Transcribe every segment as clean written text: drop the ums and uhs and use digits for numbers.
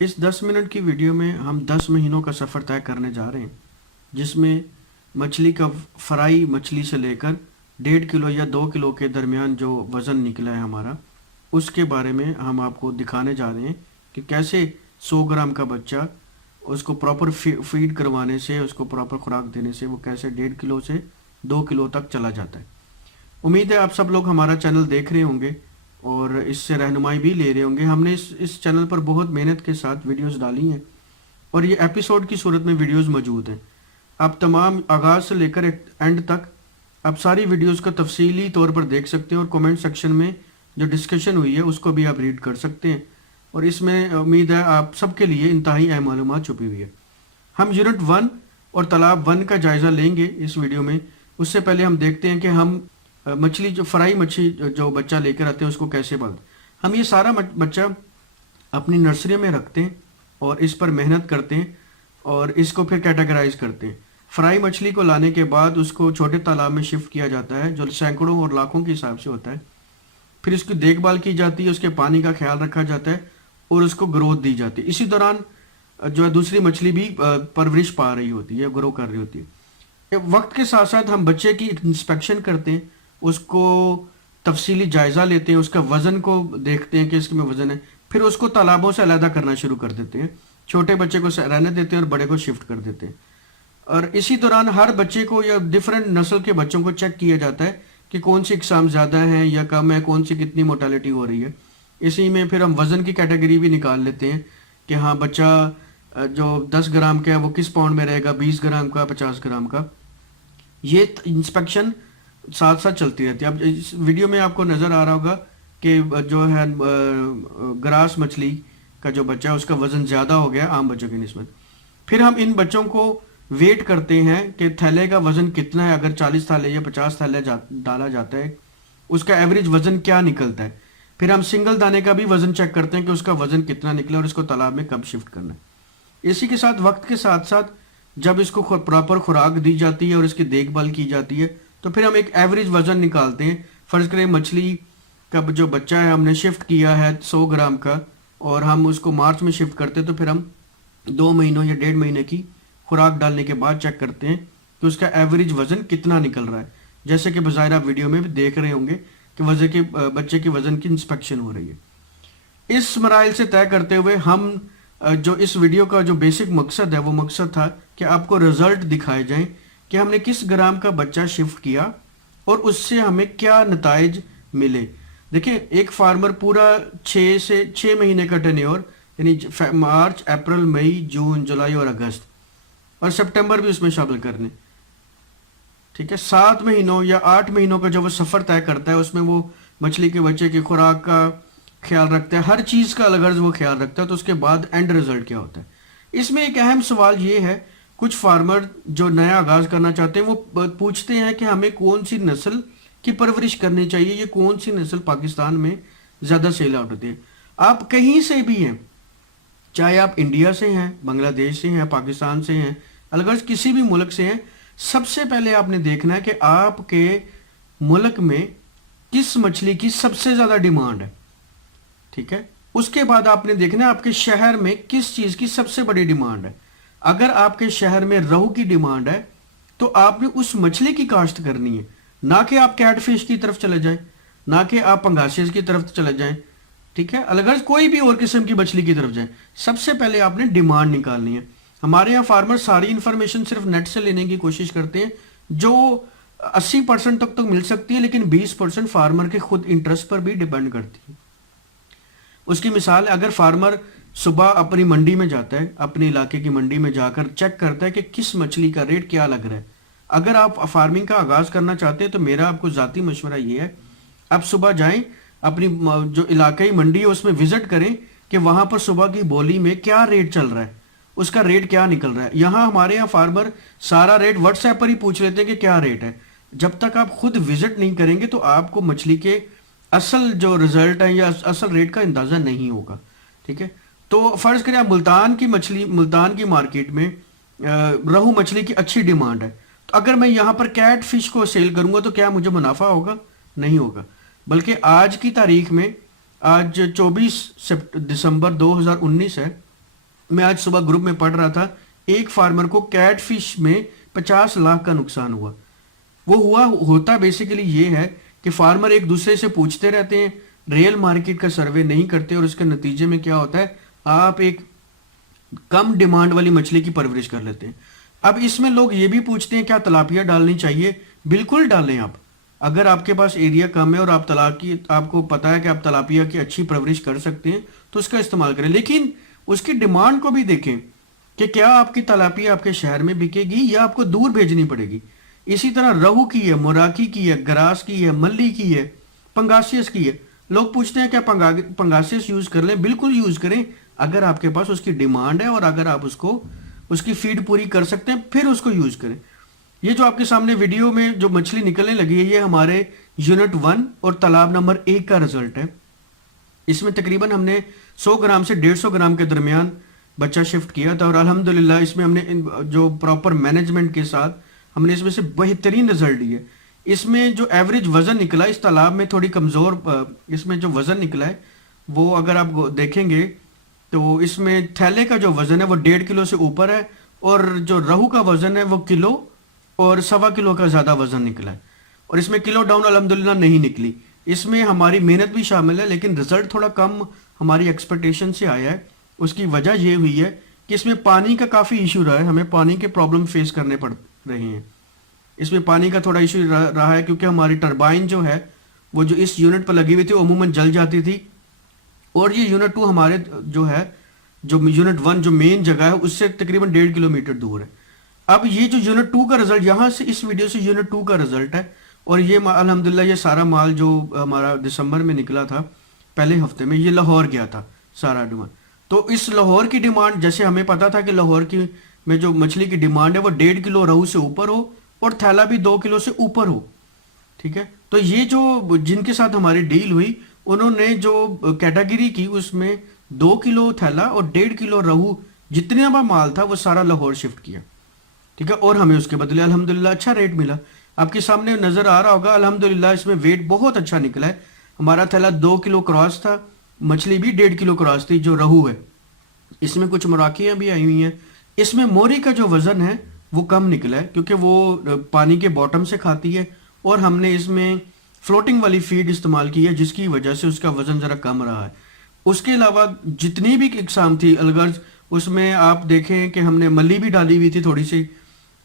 اس 10 minute کی video میں ہم 10 مہینوں کا سفر طے کرنے جا رہے ہیں، جس میں مچھلی کا فرائی مچھلی سے لے کر 1.5 کلو یا 2 کلو کے درمیان جو وزن نکلا ہے ہمارا، اس کے بارے میں ہم آپ کو دکھانے جا رہے ہیں کہ کیسے 100 گرام کا بچہ اس کو پراپر فیڈ کروانے سے، اس کو پراپر خوراک دینے سے وہ کیسے 1.5 کلو سے 2 کلو تک چلا جاتا ہے۔ امید ہے آپ سب لوگ ہمارا چینل دیکھ رہے ہوں گے اور اس سے رہنمائی بھی لے رہے ہوں گے۔ ہم نے اس چینل پر بہت محنت کے ساتھ ویڈیوز ڈالی ہیں اور یہ ایپیسوڈ کی صورت میں ویڈیوز موجود ہیں۔ آپ تمام آغاز سے لے کر اینڈ تک آپ ساری ویڈیوز کو تفصیلی طور پر دیکھ سکتے ہیں اور کومنٹ سیکشن میں جو ڈسکشن ہوئی ہے اس کو بھی آپ ریڈ کر سکتے ہیں، اور اس میں امید ہے آپ سب کے لیے انتہائی اہم معلومات چھپی ہوئی ہے۔ ہم یونٹ 1 اور تالاب 1 کا جائزہ لیں گے اس ویڈیو میں۔ اس سے پہلے ہم دیکھتے ہیں کہ ہم مچھلی جو فرائی مچھلی جو بچہ لے کر آتے ہیں اس کو کیسے پالتے ہیں۔ ہم یہ سارا بچہ اپنی نرسری میں رکھتے ہیں اور اس پر محنت کرتے ہیں اور اس کو پھر کیٹاگرائز کرتے ہیں۔ فرائی مچھلی کو لانے کے بعد اس کو چھوٹے تالاب میں شفٹ کیا جاتا ہے جو سینکڑوں اور لاکھوں کے حساب سے ہوتا ہے۔ پھر اس کی دیکھ بھال کی جاتی ہے، اس کے پانی کا خیال رکھا جاتا ہے اور اس کو گروتھ دی جاتی ہے۔ اسی دوران جو ہے دوسری مچھلی بھی پرورش پا رہی ہوتی ہے، گرو کر رہی ہوتی ہے۔ وقت کے ساتھ ساتھ ہم بچے کی انسپیکشن کرتے ہیں، اس کو تفصیلی جائزہ لیتے ہیں، اس کا وزن کو دیکھتے ہیں کہ اس میں وزن ہے، پھر اس کو تالابوں سے علیحدہ کرنا شروع کر دیتے ہیں، چھوٹے بچے کو رہنے دیتے ہیں اور بڑے کو شفٹ کر دیتے ہیں۔ اور اسی دوران ہر بچے کو یا ڈیفرنٹ نسل کے بچوں کو چیک کیا جاتا ہے کہ کون سی اقسام زیادہ ہیں یا کم ہے، کون سی کتنی موٹیلٹی ہو رہی ہے۔ اسی میں پھر ہم وزن کی کیٹیگری بھی نکال لیتے ہیں کہ ہاں بچہ جو 10 گرام کا ہے وہ کس پاؤنڈ میں رہے گا، 20 گرام کا، 50 گرام کا۔ یہ انسپیکشن ساتھ ساتھ چلتی رہتی ہے۔ اب اس ویڈیو میں آپ کو نظر آ رہا ہوگا کہ جو ہے گراس مچھلی کا جو بچہ ہے اس کا وزن زیادہ ہو گیا عام بچوں کی نسبت۔ پھر ہم ان بچوں کو ویٹ کرتے ہیں کہ تھیلے کا وزن کتنا ہے، اگر 40 تھیلے یا 50 تھیلے ڈالا جاتا ہے اس کا ایوریج وزن کیا نکلتا ہے۔ پھر ہم سنگل دانے کا بھی وزن چیک کرتے ہیں کہ اس کا وزن کتنا نکلا اور اس کو تالاب میں کب شفٹ کرنا ہے۔ اسی کے ساتھ وقت کے ساتھ ساتھ جب اس کو پراپر خوراک دی جاتی ہے اور اس کی دیکھ بھال کی جاتی ہے تو پھر ہم ایک ایوریج وزن نکالتے ہیں۔ فرض کریں مچھلی کا جو بچہ ہے ہم نے شفٹ کیا ہے 100 گرام کا اور ہم اس کو مارچ میں شفٹ کرتے ہیں، تو پھر ہم 2 مہینوں یا 1.5 مہینے کی خوراک ڈالنے کے بعد چیک کرتے ہیں کہ اس کا ایوریج وزن کتنا نکل رہا ہے، جیسے کہ بظاہر آپ ویڈیو میں بھی دیکھ رہے ہوں گے کہ بچے کے وزن کی انسپیکشن ہو رہی ہے۔ اس مراحل سے طے کرتے ہوئے ہم جو اس ویڈیو کا جو بیسک مقصد ہے وہ مقصد تھا کہ آپ کو رزلٹ دکھائے جائیں کہ ہم نے کس گرام کا بچہ شفٹ کیا اور اس سے ہمیں کیا نتائج ملے۔ دیکھیں ایک فارمر پورا 6 مہینے کا ٹینیور، یعنی مارچ، اپریل، مئی، جون، جولائی اور اگست اور سپٹمبر بھی اس میں شامل کرنے، ٹھیک ہے، 7 مہینوں یا 8 مہینوں کا جو وہ سفر طے کرتا ہے اس میں وہ مچھلی کے بچے کی خوراک کا خیال رکھتا ہے، ہر چیز کا الغرض وہ خیال رکھتا ہے۔ تو اس کے بعد اینڈ رزلٹ کیا ہوتا ہے؟ اس میں ایک اہم سوال یہ ہے، کچھ فارمر جو نیا آغاز کرنا چاہتے ہیں وہ پوچھتے ہیں کہ ہمیں کون سی نسل کی پرورش کرنی چاہیے، یہ کون سی نسل پاکستان میں زیادہ سیل آؤٹ ہوتی ہے۔ آپ کہیں سے بھی ہیں، چاہے آپ انڈیا سے ہیں، بنگلہ دیش سے ہیں، پاکستان سے ہیں، الغرض کسی بھی ملک سے ہیں، سب سے پہلے آپ نے دیکھنا ہے کہ آپ کے ملک میں کس مچھلی کی سب سے زیادہ ڈیمانڈ ہے، ٹھیک ہے۔ اس کے بعد آپ نے دیکھنا ہے آپ کے شہر میں کس چیز کی سب سے بڑی ڈیمانڈ ہے۔ اگر آپ کے شہر میں روہو کی ڈیمانڈ ہے تو آپ نے اس مچھلی کی کاشت کرنی ہے، نہ کہ آپ کیٹ فش کی طرف چلے جائیں، نہ کہ آپ پنگاسیز کی طرف چلے جائیں، ٹھیک ہے، الغرض کوئی بھی اور قسم کی مچھلی کی طرف جائیں۔ سب سے پہلے آپ نے ڈیمانڈ نکالنی ہے۔ ہمارے یہاں فارمر ساری انفارمیشن صرف نیٹ سے لینے کی کوشش کرتے ہیں جو 80% تک تو مل سکتی ہے، لیکن 20% فارمر کے خود انٹرسٹ پر بھی ڈیپینڈ کرتی ہے۔ اس کی مثال ہے، اگر فارمر صبح اپنی منڈی میں جاتا ہے، اپنے علاقے کی منڈی میں جا کر چیک کرتا ہے کہ کس مچھلی کا ریٹ کیا لگ رہا ہے۔ اگر آپ فارمنگ کا آغاز کرنا چاہتے ہیں تو میرا آپ کو ذاتی مشورہ یہ ہے، آپ صبح جائیں اپنی جو علاقائی منڈی ہے اس میں وزٹ کریں کہ وہاں پر صبح کی بولی میں کیا ریٹ چل رہا ہے، اس کا ریٹ کیا نکل رہا ہے۔ یہاں ہمارے یہاں فارمر سارا ریٹ واٹس ایپ پر ہی پوچھ لیتے ہیں کہ کیا ریٹ ہے۔ جب تک آپ خود وزٹ نہیں کریں گے تو آپ کو مچھلی کے اصل جو رزلٹ ہے یا اصل ریٹ کا اندازہ نہیں ہوگا، ٹھیک ہے۔ تو فرض کریں آپ ملتان کی مارکیٹ میں روہو مچھلی کی اچھی ڈیمانڈ ہے، تو اگر میں یہاں پر کیٹ فش کو سیل کروں گا تو کیا مجھے منافع ہوگا؟ نہیں ہوگا، بلکہ آج کی تاریخ میں آج 24 دسمبر 2019 ہے، मैं आज सुबह ग्रुप में पढ़ रहा था, एक फार्मर को कैट फिश में 50 लाख का नुकसान हुआ। वो होता बेसिकली ये है कि फार्मर एक दूसरे से पूछते रहते हैं, रियल मार्केट का सर्वे नहीं करते, और उसके नतीजे में क्या होता है, आप एक कम डिमांड वाली मछली की परवरिश कर लेते हैं। अब इसमें लोग ये भी पूछते हैं क्या तलापिया डालनी चाहिए? बिल्कुल डालें आप। अगर आपके पास एरिया कम है और आपको पता है कि आप तलापिया की अच्छी परवरिश कर सकते हैं तो उसका इस्तेमाल करें, लेकिन उसकी डिमांड को भी देखें कि क्या आपकी तलापिया आपके शहर में बिकेगी या आपको दूर भेजनी पड़ेगी। इसी तरह रहू की है, मोराकी की है, गरास की है, मल्ली की है, पंगासियस की है। लोग पूछते हैं क्या पंगासियस यूज कर लें? बिल्कुल यूज करें, अगर आपके पास उसकी डिमांड है और अगर आप उसकी फीड पूरी कर सकते हैं फिर उसको यूज करें। ये जो आपके सामने वीडियो में जो मछली निकलने लगी है, ये हमारे यूनिट 1 और तालाब नंबर 1 का रिजल्ट है। इसमें तकरीबन हमने 100 ग्राम से 150 ग्राम के दरमियान बच्चा शिफ्ट किया था, और अल्हम्दुलिल्लाह इसमें हमने जो प्रॉपर मैनेजमेंट के साथ हमने इसमें से बेहतरीन रिजल्ट लिए। इसमें जो एवरेज वजन निकला, इस तालाब में थोड़ी कमज़ोर इसमें जो वजन निकला है वो अगर आप देखेंगे तो इसमें थैले का जो वजन है वो 1.5 किलो से ऊपर है, और जो रहू का वजन है वो किलो और 1.25 किलो का ज़्यादा वजन निकला है, और इसमें किलो डाउन अल्हम्दुलिल्लाह नहीं निकली। इसमें हमारी मेहनत भी शामिल है, लेकिन रिजल्ट थोड़ा कम हमारी एक्सपेक्टेशन से आया है। उसकी वजह ये हुई है कि इसमें पानी का काफ़ी इशू रहा है, हमें पानी के प्रॉब्लम फेस करने पड़ रहे हैं। इसमें पानी का थोड़ा इशू रहा है क्योंकि हमारी टरबाइन जो है वो जो इस यूनिट पर लगी हुई थी वो अमूमन जल जाती थी, और ये यूनिट 2 हमारे जो यूनिट 1 जो मेन जगह है उससे तकरीबन 1.5 किलोमीटर दूर है। अब ये जो यूनिट 2 का रिजल्ट, यहाँ से इस वीडियो से यूनिट 2 का रिजल्ट है, और ये अल्हम्दुलिल्लाह ये सारा माल जो हमारा दिसंबर में निकला था पहले हफ्ते में, ये लाहौर गया था सारा डिमांड। तो इस लाहौर की डिमांड, जैसे हमें पता था कि लाहौर की में जो मछली की डिमांड है वो 1.5 किलो रहू से ऊपर हो और थैला भी 2 किलो से ऊपर हो, ठीक है। तो ये जो जिनके साथ हमारी डील हुई उन्होंने जो कैटेगरी की उसमें 2 किलो थैला और 1.5 किलो रहू जितने बड़ा माल था वो सारा लाहौर शिफ्ट किया, ठीक है, और हमें उसके बदले अल्हम्दुलिल्लाह अच्छा रेट मिला। आपके सामने नजर आ रहा होगा अल्हम्दुलिल्लाह इसमें वेट बहुत अच्छा निकला है। हमारा थैला 2 किलो क्रॉस था, मछली भी 1.5 किलो क्रॉस थी जो रहू है। इसमें कुछ मोराकियाँ भी आई हुई हैं। इसमें मोरी का जो वजन है वो कम निकला है क्योंकि वो पानी के बॉटम से खाती है, और हमने इसमें फ्लोटिंग वाली फीड इस्तेमाल की है जिसकी वजह से उसका वजन ज़रा कम रहा है। उसके अलावा जितनी भी इकसाम थी अलगर्ज, उसमें आप देखें कि हमने मल्ली भी डाली हुई थी थोड़ी सी,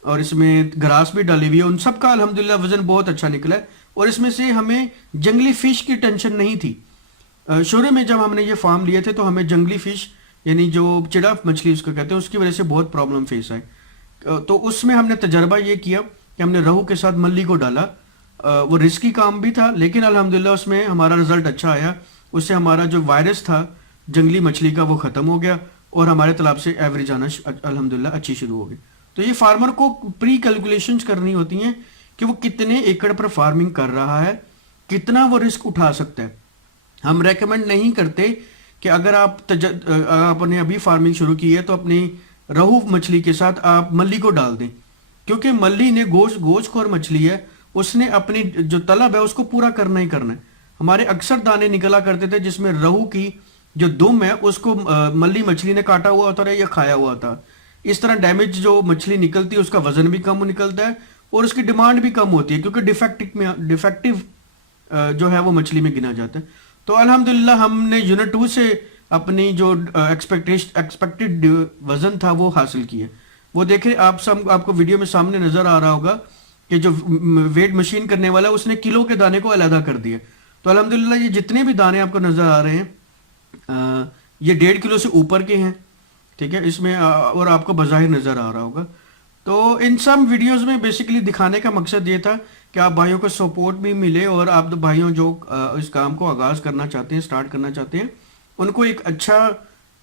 और इसमें ग्रास भी डाली हुई है। उन सब का अल्हम्दुलिल्लाह वजन बहुत अच्छा निकला है, और इसमें से हमें जंगली फ़िश की टेंशन नहीं थी। शुरू में जब हमने ये फार्म लिए थे तो हमें जंगली फ़िश यानी जो चिड़ा मछली उसको कहते हैं उसकी वजह से बहुत प्रॉब्लम फेस आई। तो उसमें हमने तजर्बा ये किया कि हमने रहू के साथ मल्ली को डाला। वो रिस्की काम भी था लेकिन अल्हम्दुलिल्लाह उसमें हमारा रिजल्ट अच्छा आया। उससे हमारा जो वायरस था जंगली मछली का वो ख़त्म हो गया, और हमारे तालाब से एवरेज आना अल्हम्दुलिल्लाह अच्छी शुरू हो गई। तो ये फार्मर को प्री कैलकुलेशंस करनी होती हैं कि वो कितने एकड़ पर फार्मिंग कर रहा है, कितना वो रिस्क उठा सकता है। हम रेकमेंड नहीं करते कि अगर आपने अभी फार्मिंग शुरू की है तो अपनी रहू मछली के साथ आप मल्ली को डाल दें, क्योंकि मल्ली ने गोश्तखोर मछली है, उसने अपनी जो तलब है उसको पूरा करना ही करना है। हमारे अक्सर दाने निकला करते थे जिसमें रहू की जो दुम है उसको मल्ली मछली ने काटा हुआ होता है या खाया हुआ होता है। इस तरह डैमेज जो मछली निकलती है उसका वजन भी कम निकलता है और उसकी डिमांड भी कम होती है क्योंकि डिफेक्टिव जो है वो मछली में गिना जाता है। तो अल्हम्दुलिल्लाह हमने यूनिट 2 से अपनी जो एक्सपेक्टेड वजन था वो हासिल किया। वो देखें आपको वीडियो में सामने नजर आ रहा होगा कि जो वेट मशीन करने वाला है उसने किलो के दाने को अलहदा कर दिया। तो अल्हम्दुलिल्लाह ये जितने भी दाने आपको नजर आ रहे हैं ये 1.5 किलो से ऊपर के हैं, ठीक है, इसमें और आपको बज़ाहिर नजर आ रहा होगा। तो इन सब वीडियोस में बेसिकली दिखाने का मकसद ये था कि आप भाइयों को सपोर्ट भी मिले और आप भाइयों जो इस काम को आगाज़ करना चाहते हैं, स्टार्ट करना चाहते हैं, उनको एक अच्छा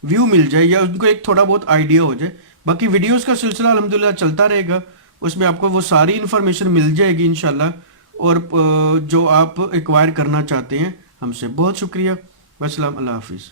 व्यू मिल जाए या उनको एक थोड़ा बहुत आइडिया हो जाए। बाकी वीडियोस का सिलसिला अल्हम्दुलिल्लाह चलता रहेगा, उसमें आपको वो सारी इन्फॉर्मेशन मिल जाएगी इंशाल्लाह। और जो आप एक्वायर करना चाहते हैं हमसे बहुत शुक्रिया। वस्सलाम, अल्लाह हाफिज़।